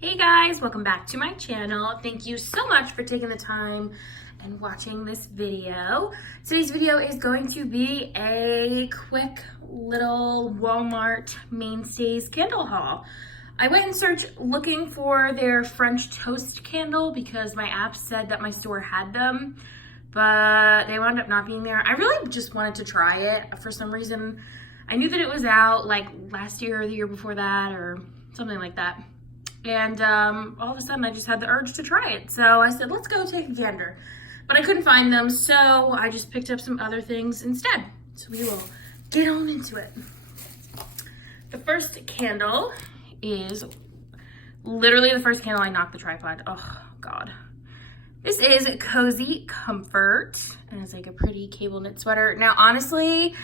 Hey guys, welcome back to my channel. Thank you so much for taking the time and watching this video. Today's video is going to be a quick little Walmart Mainstays candle haul. I went and searched looking for their French toast candle because my app said that my store had them, but they wound up not being there. I really just wanted to try it. For some reason, I knew that it was out like last year or the year before that or something like that. And all of a sudden I just had the urge to try it. So I said, let's go take a gander. But I couldn't find them, so I just picked up some other things instead. So we will get on into it. The first candle is literally the first candle I knocked the tripod. Oh God. This is Cozy Comfort, and it's like a pretty cable knit sweater. Now, honestly,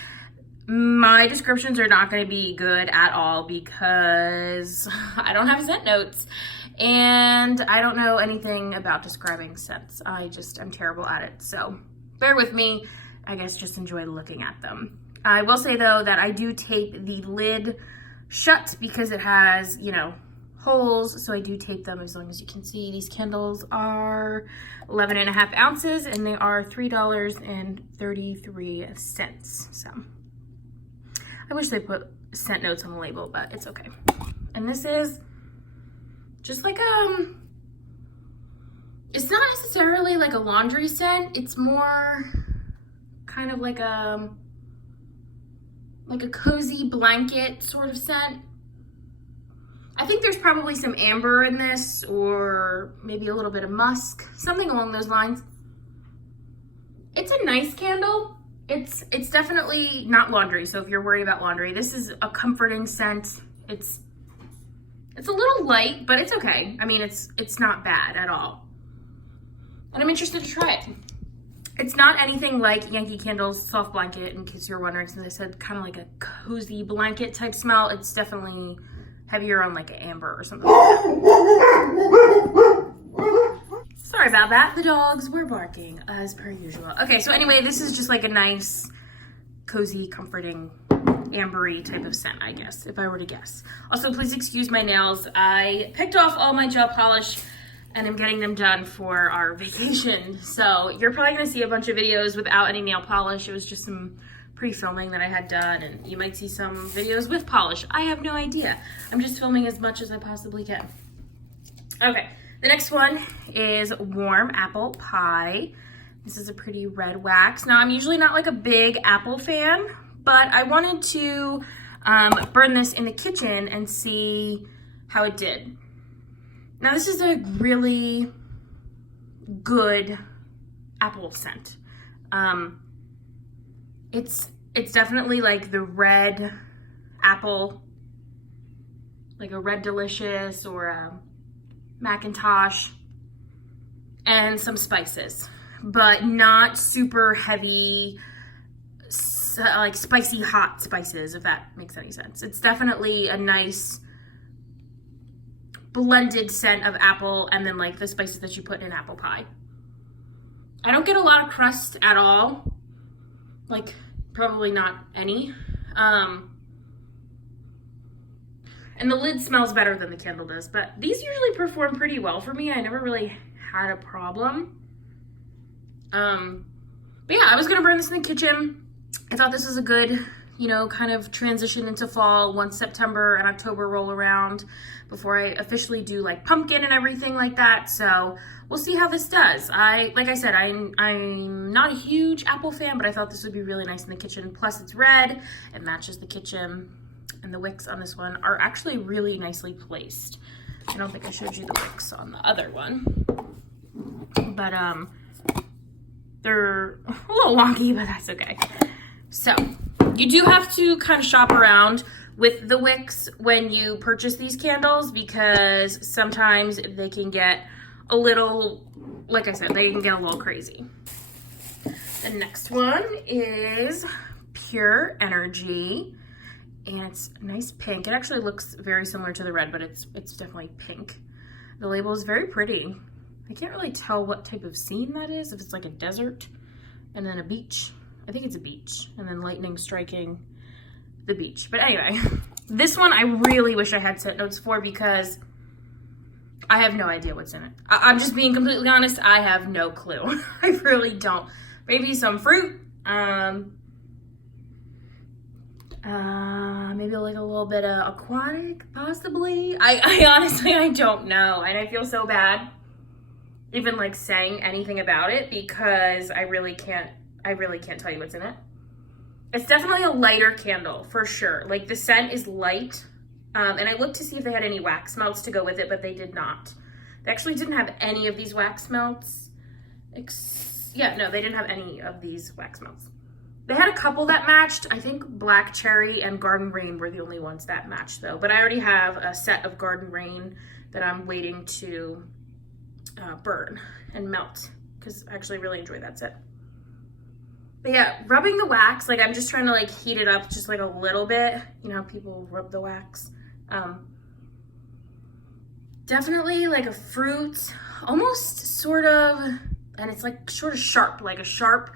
my descriptions are not going to be good at all because I don't have scent notes and I don't know anything about describing scents. I'm terrible at it. So bear with me. I guess just enjoy looking at them. I will say though that I do tape the lid shut because it has, holes. So I do tape them. As long as you can see, these candles are 11.5 ounces and they are $3.33. So I wish they put scent notes on the label, but it's okay. And this is just like it's not necessarily like a laundry scent. It's more kind of like a cozy blanket sort of scent. I think there's probably some amber in this or maybe a little bit of musk, something along those lines. It's a nice candle. It's definitely not laundry, so if you're worried about laundry, this is a comforting scent. It's a little light, but it's okay. I mean, it's not bad at all. And I'm interested to try it. It's not anything like Yankee Candle's soft blanket, in case you're wondering, since I said kind of like a cozy blanket type smell. It's definitely heavier on like an amber or something like that. Sorry about that. The dogs were barking as per usual. Okay, so anyway, this is just like a nice, cozy, comforting, ambery type of scent, I guess, if I were to guess. Also, please excuse my nails. I picked off all my gel polish and I'm getting them done for our vacation. So you're probably gonna see a bunch of videos without any nail polish. It was just some pre-filming that I had done, and you might see some videos with polish. I have no idea. I'm just filming as much as I possibly can. Okay. The next one is Warm Apple Pie. This is a pretty red wax. Now, I'm usually not like a big apple fan, but I wanted to burn this in the kitchen and see how it did. Now, this is a really good apple scent. It's definitely like the red apple, like a Red Delicious or a Macintosh, and some spices, but not super heavy, like spicy hot spices, if that makes any sense. It's definitely a nice blended scent of apple and then like the spices that you put in apple pie. I don't get a lot of crust at all, like probably not any. And the lid smells better than the candle does, but these usually perform pretty well for me. I never really had a problem. But yeah, I was gonna burn this in the kitchen. I thought this was a good, kind of transition into fall once September and October roll around before I officially do like pumpkin and everything like that. So we'll see how this does. Like I said, I'm not a huge apple fan, but I thought this would be really nice in the kitchen. Plus it's red, it matches the kitchen. And the wicks on this one are actually really nicely placed. I don't think I showed you the wicks on the other one. But they're a little wonky, but that's okay. So you do have to kind of shop around with the wicks when you purchase these candles because sometimes they can get a little, like I said, they can get a little crazy. The next one is Pure Energy. And it's nice pink. It actually looks very similar to the red, but it's definitely pink. The label is very pretty. I can't really tell what type of scene that is, if it's like a desert and then a beach. I think it's a beach, and then lightning striking the beach. But anyway, this one I really wish I had scent notes for because I have no idea what's in it. I'm just being completely honest. I have no clue. I really don't. Maybe some fruit. Maybe like a little bit of aquatic, possibly. I honestly, I don't know. And I feel so bad even like saying anything about it because I really can't tell you what's in it. It's definitely a lighter candle for sure. Like the scent is light. And I looked to see if they had any wax melts to go with it, but they did not. They actually didn't have any of these wax melts. Yeah, no, they didn't have any of these wax melts. They had a couple that matched. I think Black Cherry and Garden Rain were the only ones that matched though. But I already have a set of Garden Rain that I'm waiting to burn and melt because I actually really enjoy that set. But yeah, rubbing the wax, like I'm just trying to like heat it up just like a little bit. You know how people rub the wax? Definitely like a fruit, almost sort of, and it's like sort of sharp, like a sharp,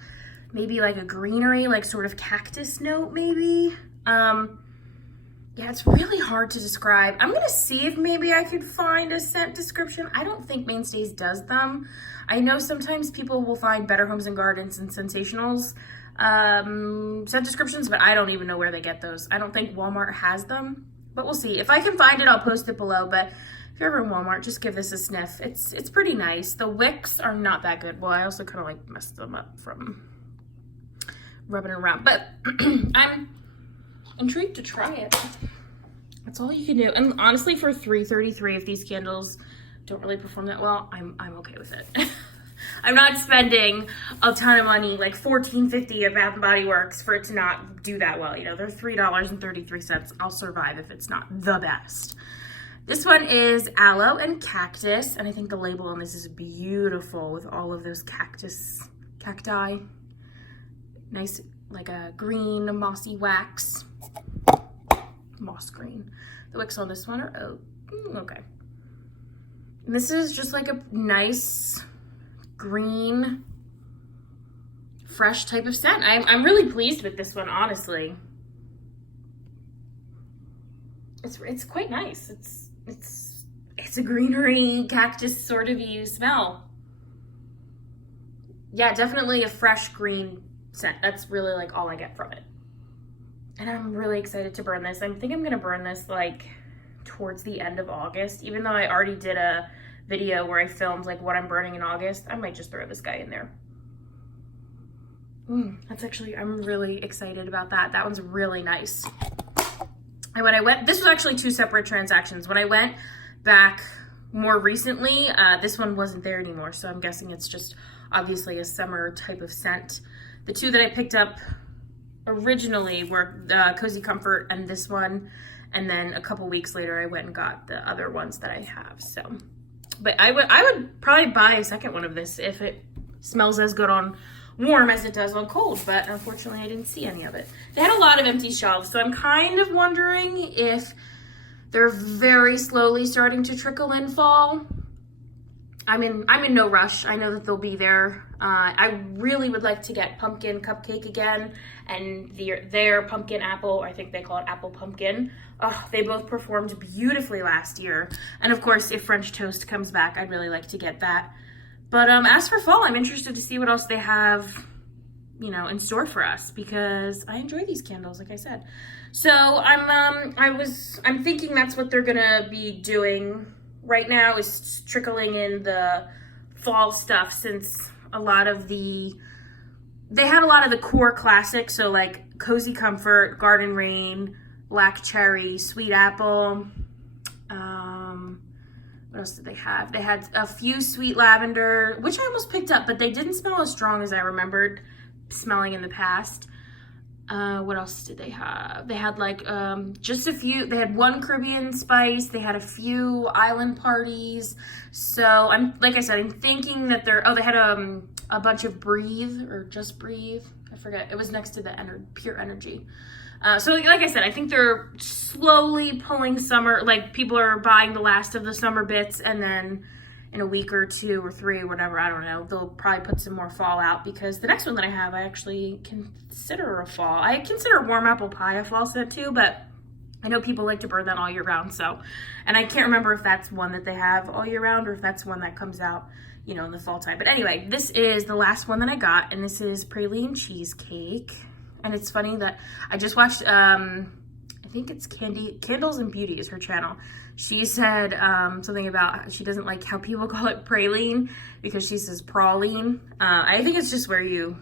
maybe like a greenery, like sort of cactus note maybe. Yeah, it's really hard to describe. I'm gonna see if maybe I could find a scent description. I don't think Mainstays does them. I know sometimes people will find Better Homes and Gardens and Sensationals scent descriptions, but I don't even know where they get those. I don't think Walmart has them, but we'll see. If I can find it, I'll post it below, but if you're ever in Walmart, just give this a sniff. It's pretty nice. The wicks are not that good. Well, I also kind of like messed them up from rubbing it around, but I'm intrigued to try it. That's all you can do. And honestly, for $3.33, if these candles don't really perform that well, I'm okay with it. I'm not spending a ton of money, like $14.50 at Bath & Body Works for it to not do that well. You know, they're $3.33. I'll survive if it's not the best. This one is Aloe and Cactus, and I think the label on this is beautiful with all of those cacti. Nice, like a green mossy wax. Moss green. The wicks on this one are okay. And this is just like a nice green, fresh type of scent. I'm really pleased with this one, honestly. It's quite nice. It's a greenery cactus sort of you smell. Yeah, definitely a fresh green scent. That's really like all I get from it. And I'm really excited to burn this. I think I'm gonna burn this like towards the end of August. Even though I already did a video where I filmed like what I'm burning in August, I might just throw this guy in there. That's actually, I'm really excited about that. That one's really nice. And when I went, this was actually two separate transactions. When I went back more recently, this one wasn't there anymore. So I'm guessing it's just obviously a summer type of scent. The two that I picked up originally were Cozy Comfort and this one. And then a couple weeks later, I went and got the other ones that I have. So, but I would probably buy a second one of this if it smells as good on warm as it does on cold, but unfortunately I didn't see any of it. They had a lot of empty shelves, so I'm kind of wondering if they're very slowly starting to trickle in fall. I'm in no rush. I know that they'll be there. I really would like to get pumpkin cupcake again and their pumpkin apple, I think they call it apple pumpkin. Oh, they both performed beautifully last year. And of course, if French toast comes back, I'd really like to get that. But as for fall, I'm interested to see what else they have, you know, in store for us because I enjoy these candles, like I said. So I'm thinking that's what they're gonna be doing right now is trickling in the fall stuff since they had a lot of the core classics. So like Cozy Comfort, Garden Rain, Black Cherry, Sweet Apple. What else did they have? They had a few Sweet Lavender, which I almost picked up, but they didn't smell as strong as I remembered smelling in the past. What else did they have? They had like just a few. They had one Caribbean spice. They had a few island parties. So like I said, I'm thinking that they had a bunch of Breathe or Just Breathe. I forget. It was next to the Pure Energy. So like I said, I think they're slowly pulling summer, like people are buying the last of the summer bits and then in a week or two or three or whatever, I don't know, they'll probably put some more fall out because the next one that I have, I actually consider a fall. I consider Warm Apple Pie a fall set too, but I know people like to burn that all year round, so, and I can't remember if that's one that they have all year round or if that's one that comes out, you know, in the fall time. But anyway, this is the last one that I got, and this is Praline Cheesecake. And it's funny that I just watched, I think it's Candles and Beauty is her channel. She said something about she doesn't like how people call it praline because she says praline. I think it's just where you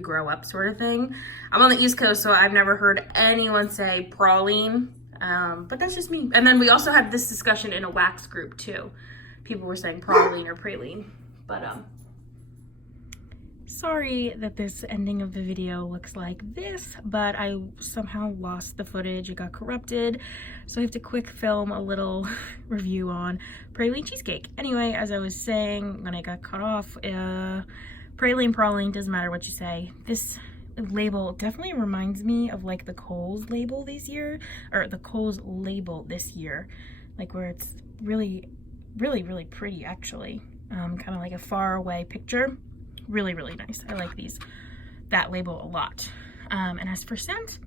grow up sort of thing. I'm on the East Coast, so I've never heard anyone say praline, but that's just me. And then we also had this discussion in a wax group too. People were saying praline or praline, but sorry that this ending of the video looks like this, but I somehow lost the footage. It got corrupted, so I have to quick film a little review on Praline Cheesecake. Anyway, as I was saying when I got cut off, praline, doesn't matter what you say. This label definitely reminds me of like the Kohl's label this year, or the Kohl's label this year, like where it's really pretty actually. Kind of like a far away picture. Really nice. I like that label a lot. And as for scent,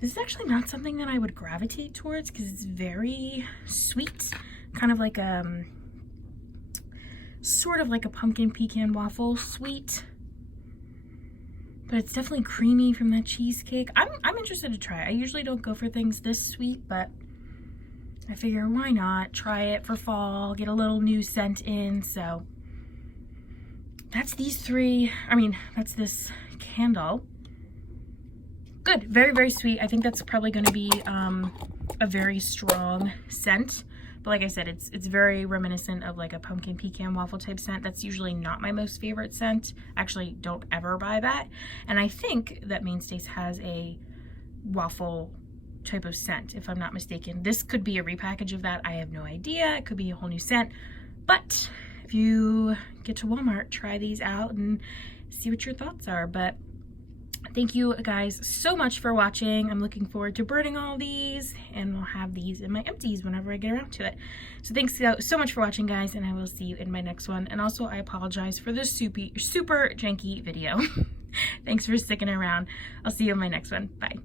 this is actually not something that I would gravitate towards because it's very sweet, kind of like sort of like a pumpkin pecan waffle sweet, but it's definitely creamy from that cheesecake. I'm interested to try it. I usually don't go for things this sweet, but I figure why not try it for fall, get a little new scent in. So that's these three. I mean, that's this candle. Good, very sweet. I think that's probably going to be a very strong scent. But like I said, it's very reminiscent of like a pumpkin pecan waffle type scent. That's usually not my most favorite scent. Actually, don't ever buy that. And I think that Mainstays has a waffle type of scent, if I'm not mistaken. This could be a repackage of that. I have no idea. It could be a whole new scent. But if you get to Walmart, try these out and see what your thoughts are. But thank you guys so much for watching. I'm looking forward to burning all these, and we'll have these in my empties whenever I get around to it. So thanks so much for watching, guys, and I will see you in my next one. And also, I apologize for this super janky video. Thanks for sticking around. I'll see you in my next one. Bye.